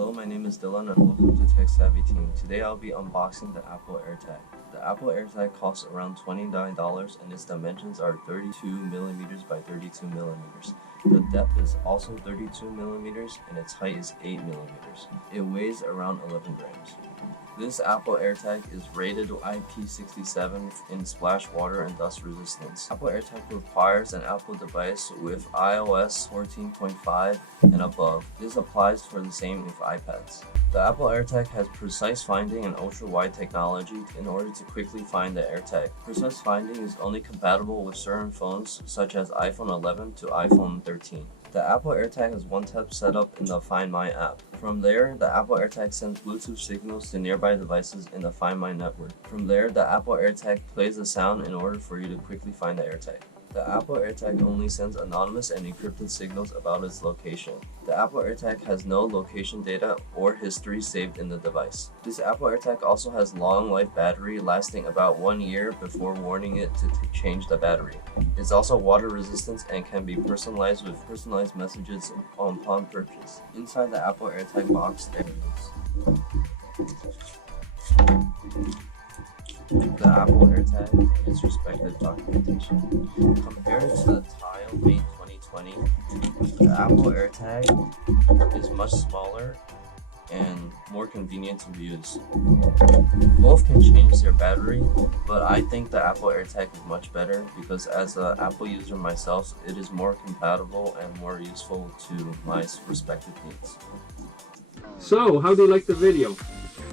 Hello, my name is Dylan and welcome to TechSavvyTeam. Today I'll be unboxing the Apple Airtag. The Apple Airtag costs around $29 and its dimensions are 32 millimeters by 32 millimeters. The depth is also 32 millimeters and its height is 8 millimeters. It weighs around 11 grams. This Apple Airtag is rated IP67 in splash water and dust resistance. Apple Airtag requires an Apple device with iOS 14.5 and above. This applies for the same with iPads. The Apple Airtag has precise finding and ultra-wide technology in order to quickly find the AirTag. Precise finding is only compatible with certain phones such as iPhone 11 to iPhone 13. The Apple Airtag has one-tap setup in the Find My app. From there, the Apple Airtag sends Bluetooth signals to nearby devices in the Find My network. From there, the Apple Airtag plays a sound in order for you to quickly find the AirTag. The Apple Airtag only sends anonymous and encrypted signals about its location. The Apple Airtag has no location data or history saved in the device. This Apple Airtag also has long life battery lasting about 1 year before warning it to change the battery. It's also water resistant and can be personalized with personalized messages upon purchase. Inside the Apple Airtag box there is the Apple Airtag and its respective documentation. Compared to the Tile Mate 2020, the Apple Airtag is much smaller and more convenient to use. Both can change their battery, but I think the Apple Airtag is much better because as an Apple user myself, it is more compatible and more useful to my respective needs. So, how do you like the video?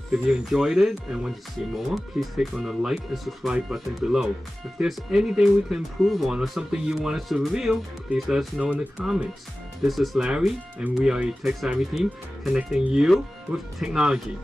If you enjoyed it and want to see more, please click on the like and subscribe button below. If there's anything we can improve on or something you want us to review, please let us know in the comments. This is Larry and we are a Tech Savvy team connecting you with technology.